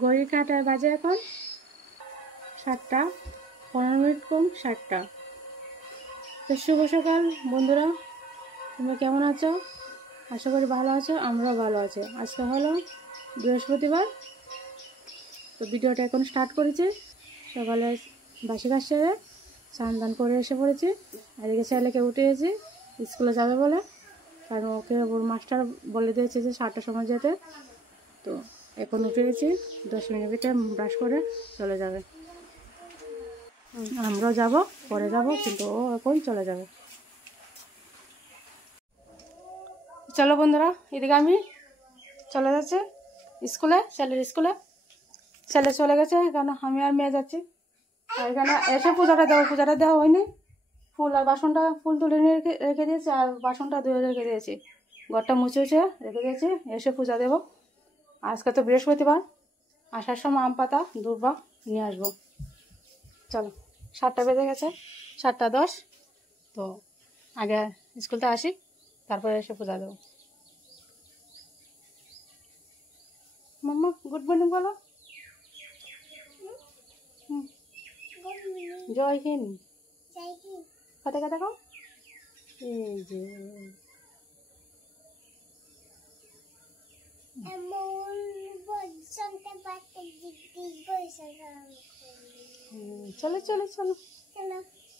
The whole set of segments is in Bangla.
ঘড়ির কাঁটায় বাজে এখন 7টা 15 মিনিট কম 7টা। তো শুভ সকাল বন্ধুরা, তোমরা কেমন আছো? আশা করি ভালো আছো, আমরাও ভালো আছি। আজকে হলো বৃহস্পতিবার। তো ভিডিওটা এখন স্টার্ট করেছি। সকালে বাসি কাজ সেরে স্নান দান করে এসে পড়েছি। এদিকে ছেলেকে উঠিয়েছি স্কুলে যাবে বলে, কারণ ওকে ওর মাস্টার বলে দিয়েছে যে 7টার সময় যেতে। তো এখন উঠে গেছি, 10 মিনিটের ভিতরে ব্রাশ করে চলে যাবে। আমরাও যাব, পরে যাব, কিন্তু ও এখন চলে যাবে। চলো বন্ধুরা, এদিকে আমি চলে যাচ্ছি স্কুলে, ছেলের স্কুলে। ছেলে চলে গেছে, কারণ আমি আর মেয়ে যাচ্ছি। আর এখানে এসে পূজাটা দেওয়া হয়নি। ফুল আর বাসনটা ফুল তুলে রেখে দিয়েছি, আর বাসনটা ধুয়ে রেখে দিয়েছি। ঘরটা মুছে রেখে দিয়েছি, এসে পূজা দেবো। আজকে তো বৃহস্পতিবার, আসার সময় আম পাতা দুর্বা নিয়ে আসবো। চলো, 7টা বেজে গেছে, 7টা 10। তো আগে স্কুলতে আসি, তারপরে এসে পূজা দেবো। মাম্মা গুড মর্নিং বলো। জয় হিন্দ। কথা দেখো, এই যে চলো চলো চলো,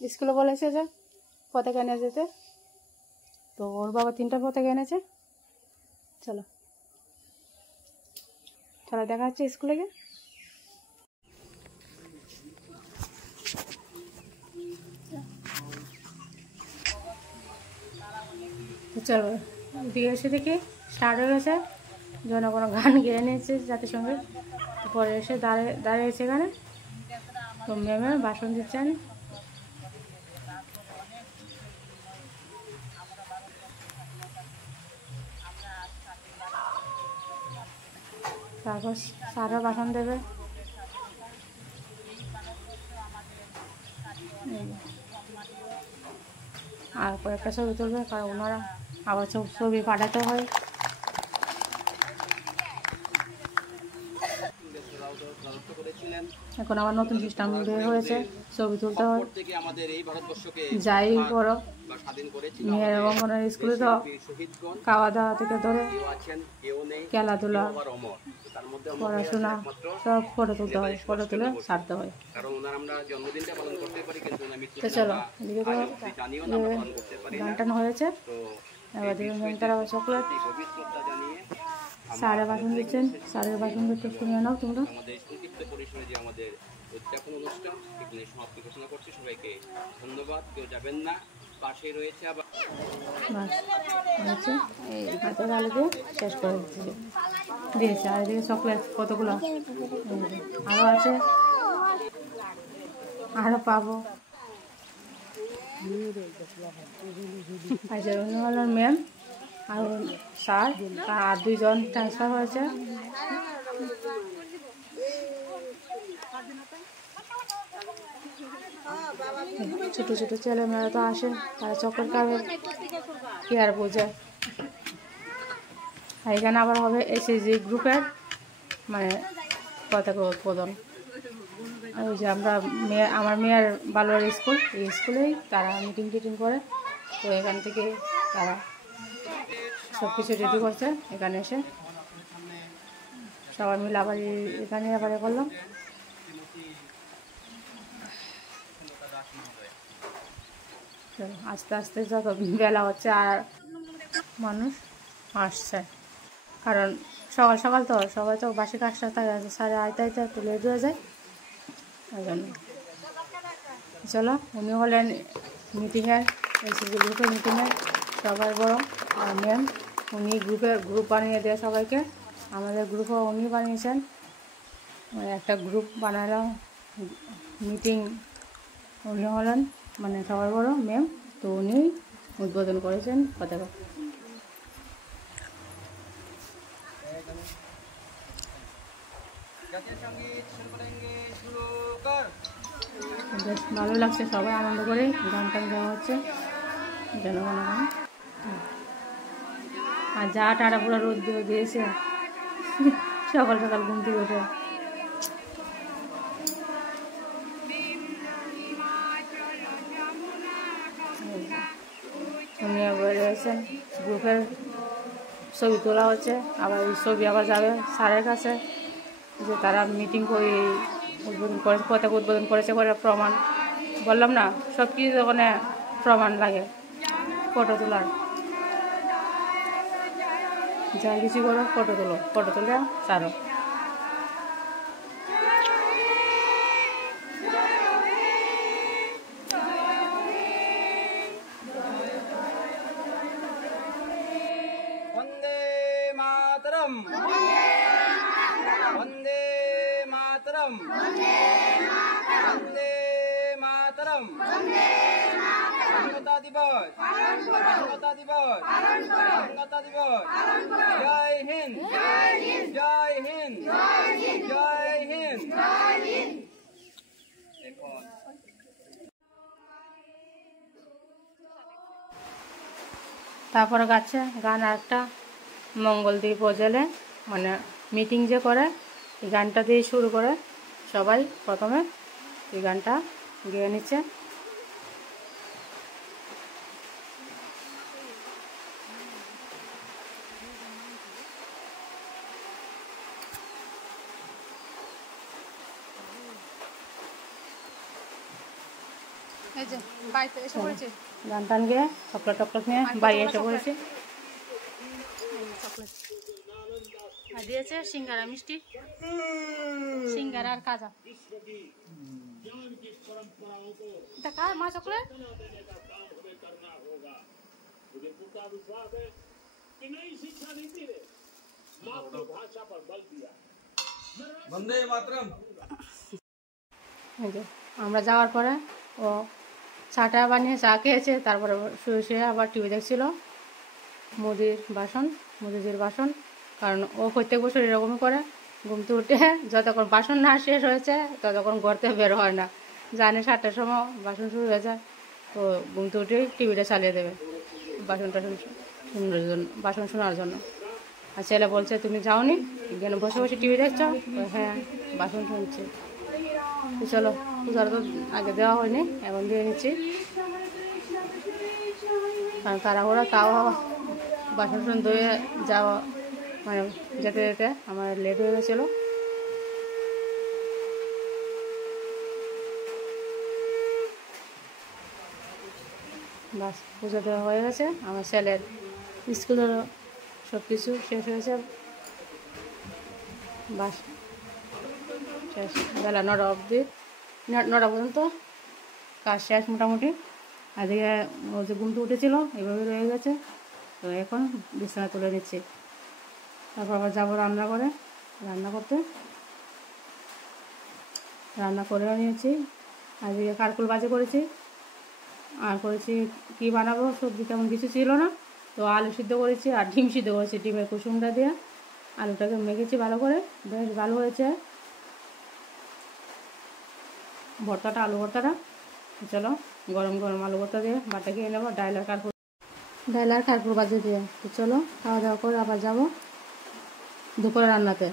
স্কুলে বলেছে যে পতাকা এনে যেতে। তো ওর বাবা 3টা পতাকা এনেছে। চলো চলো, দেখা হচ্ছে স্কুলে গিয়ে। চলো, এদিকে এসে দেখি স্টার্ট হয়ে গেছে। জনগণ গান গেয়ে নিয়েছে জাতির সঙ্গে। পরে এসে দাঁড়িয়েছে এখানে। তো ম্যামে ভাষণ দিচ্ছেন। তারপর স্যাররা ভাষণ দেবে। আর কয়েকটা ছবি তুলবে, কারণ ওনারা আবার ছবি পাঠাতে হয়। এখন আবার নতুন সিস্টেম বের হয়েছে, ছবি তুলতে হয়। যাই করো, মেয়ের অঙ্গনের স্কুলে তো খাওয়া দাওয়া থেকে ধরে খেলাধুলা, পড়াশোনা সব ফটো তুলতে হয়, ফটো তুলে ছাড়তে হয়। তো চলো, এদিকে তো গান টান হয়েছে। এবার দেখবেন তারা চকলেট স্যারের ভাষণ দিচ্ছেন। স্যারের ভাষণ দিতে শুনে নাও তোমরা। উদযাপন অনুষ্ঠান এখানে সমাপ্তি ঘোষণা করছি। সবাইকে ধন্যবাদ। কেউ যাবেন না, পাশে রয়েছে আবার এই হাতের আলু দিয়ে শেষ করে দিয়েছে। আর এদিকে চকলেট কতগুলো আরও আছে, আরও পাবো। আচ্ছা, উনি হলেন ম্যাম আর স্যার, আর 2জন ট্রান্সফার হয়েছে। ছোটো ছোটো ছেলেমেয়েরা তো আসে, তারা চক্কর খাবে, কি আর বোঝে। এখানে আবার হবে এসএসজি গ্রুপের মানে পতাকা উদ্বোধন। ওই যে আমার মেয়ের বালুয়ার স্কুল, এই স্কুলেই তারা মিটিং টিটিং করে। তো এখান থেকে তারা সব কিছু রেডি করছে। এখানে এসে সবাই মিলে আবার এখানে আবার করলাম। আস্তে আস্তে যত বেলা হচ্ছে আর মানুষ আসছে, কারণ সকাল সকাল তো সবাই তো বাসি কাজটা থাকে, সাড়ে আইতে একটু লেট হয়ে যায়। ওই জন্য চলো, উনি হলেন মিটিংয়ের, এসএসজি গ্রুপের মিটিংয়ের সবাই বড় আর ম্যাম। উনি গ্রুপ বানিয়ে দেয় সবাইকে। আমাদের গ্রুপও উনি বানিয়েছেন, একটা গ্রুপ বানালাম। মিটিং উনি হলেন মানে সবার বড় ম্যাম। তো উনি উদ্বোধন করেছেন পতাকা। বেশ ভালো লাগছে, সবাই আনন্দ করে গান টান গাওয়া হচ্ছে, জনগণ। আর যা টাটা পুরো রোদ দিয়েছে, সকাল সকাল ঘুম থেকে উঠে নিয়ে বেরিয়েছেন। গ্রুপের ছবি তোলা হচ্ছে, আবার এই ছবি আবার যাবে স্যারের কাছে, যে তারা মিটিং করে উদ্বোধন করে, পতাকা উদ্বোধন করেছে করে প্রমাণ। বললাম না, সব কিছু ওখানে প্রমাণ লাগে ফটো তোলার। যা কিছু করো ফটো তুলো, ফটো তুলে ছাড়ো। वंदे मातरम, वंदे मातरम, वंदे मातरम। स्वाधीनता दिवस, स्वाधीनता दिवस, स्वाधीनता दिवस। जय हिंद, जय हिंद, जय हिंद। তারপরে গাচ্ছে গান আরেকটা, মঙ্গলদ্বীপ উপজেলে মানে মিটিং যে করে এই গানটা দিয়ে শুরু করে। সবাই প্রথমে এই গানটা গেয়ে নিচ্ছে। এই যে বাড়িতে এসে পড়েছে গান টান গিয়ে চকলেট টকলেট নিয়ে বাড়ি এসে পড়েছে। আর দিয়েছে সিঙ্গারা মিষ্টি, সিঙ্গারা আর কাজা। দেখা মা চকলেট वंदे मातरम। আমরা যাওয়ার পরে ও চাটা বানিয়ে চা খেয়েছে, তারপরে শুয়ে শুয়ে আবার টিভি দেখছিল। মোদিজির বাসন, কারণ ও প্রত্যেক বছর এরকমই করে। ঘুমতে উঠে যতক্ষণ বাসন না শেষ হয়েছে ততক্ষণ ঘর থেকে বের হয় না, জানে 7টার সময় বাসন শুরু হয়ে যায়। তো ঘুমতে উঠেই টিভিটা চালিয়ে দেবে বাসন টাসন শোনার জন্য, বাসন শোনার জন্য। আর ছেলে বলছে তুমি যাওনি কেন, বসে বসে টিভি দেখছো? হ্যাঁ বাসন শুনছি। তো চলো, পূজার তো আগে দেওয়া হয়নি, এখন দিয়ে নিচ্ছি। কারণ তাড়াহুড়া, তাও বাসন ধুয়ে যাওয়া মানে যেতে যেতে আমার লেট হয়ে গেছিলো। বাস পুজো দেওয়া হয়ে গেছে। আমার ছেলের স্কুলেরও সব কিছু শেষ হয়েছে। বাস শেষ, বেলা 9টা অবধি, 9টা পর্যন্ত কাজ শেষ মোটামুটি। আজকে ও যে ঘুমতে উঠেছিল এভাবে রয়ে গেছে, তো এখন বিছানা তুলে নিচ্ছি। তারপর আবার যাবো রান্না করতে। রান্না করেও নিয়েছি। আজকে কারকুল বাজে করেছি, আর করেছি কি বানাবো, সবজি তেমন কিছু ছিল না, তো আলু সিদ্ধ করেছি আর ডিম সিদ্ধ করেছি। ডিমের কুসুমটা দিয়ে আলুটাকে মেখেছি ভালো করে, বেশ ভালো হয়েছে ভর্তাটা, আলু ভর্তাটা। চলো গরম গরম আলু ভর্তা দিয়ে ভাতটা খেয়ে নেবো, ডাল আর কারপুর বাজে দিয়ে। তো চলো খাওয়া দাওয়া করে আবার যাবো দুপুরে রান্নাতে।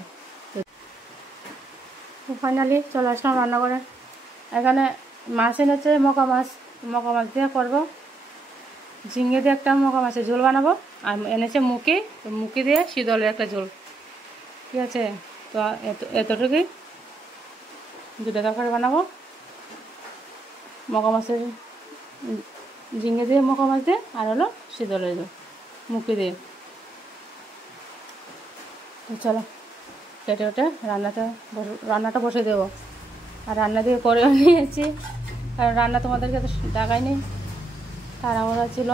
তো ফাইনালি চলে আসলাম রান্না করে। এখানে মাছ এনেছে, মকা মাছ দিয়ে করবো। ঝিঙে দিয়ে একটা মকা মাছের ঝোল বানাবো, আর এনেছে মুখি দিয়ে শীতলের একটা ঝোল। ঠিক আছে, তো এতটুকুই, দুটো তরকারি বানাবো। মকা মাছের ঝিঙে দিয়ে মকা মাছ দিয়ে, আর হলো শীতলের ঝোল মুখি দিয়ে। তো চলো কেটে ওঠে রান্নাটা বসে দেবো। আর রান্না দিয়ে করেও নিয়েছি, কারণ রান্না তোমাদেরকে তো দেখাইনি, তাড়াহুড়া ছিল,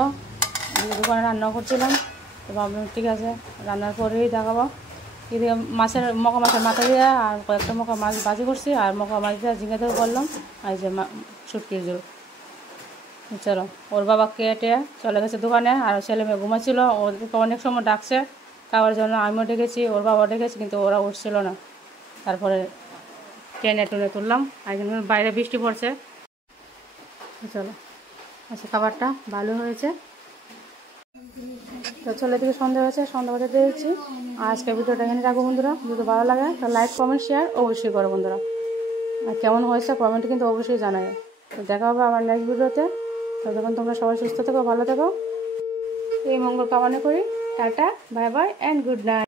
দোকানে রান্না করছিলাম। তো ভাবলাম ঠিক আছে রান্নার পরেই দেখাবো। এদিকে মকা মাছের মাথা দিয়ে আর কয়েকটা মকা মাছ ভাজি করছি, আর মকা মাছ দিয়ে ঝিঙে দিয়ে করলাম। আর যে শুটকির ঝোল। চলো, ওর বাবা কেটে চলে গেছে দোকানে, আর ছেলে মেয়ে ঘুমাচ্ছিলো, ওদেরকে অনেক সময় ডাকছে খাওয়ার জন্য। আমিও ডেকেছি, ওর বাবা ডেকেছি, কিন্তু ওরা উঠছিল না। তারপরে টেনে তুললাম। আর বাইরে বৃষ্টি পড়ছে। চলো, আচ্ছা খাবারটা ভালো হয়েছে। তো ছেলে থেকে সন্ধ্যা হয়েছে, সন্ধ্যা বাজাতে দিয়েছি। আজকের ভিডিওটা এখানে রাখবো বন্ধুরা। যদি ভালো লাগে তো লাইক কমেন্ট শেয়ার অবশ্যই করো বন্ধুরা। আর কেমন হয়েছে কমেন্টে কিন্তু অবশ্যই জানাবে। তো দেখা হবে আবার নেক্সট ভিডিওতে। ততক্ষণ তোমরা সবাই সুস্থ থেকো, ভালো থেকো। এই মঙ্গল কামনা করি। Tata, bye bye and good night.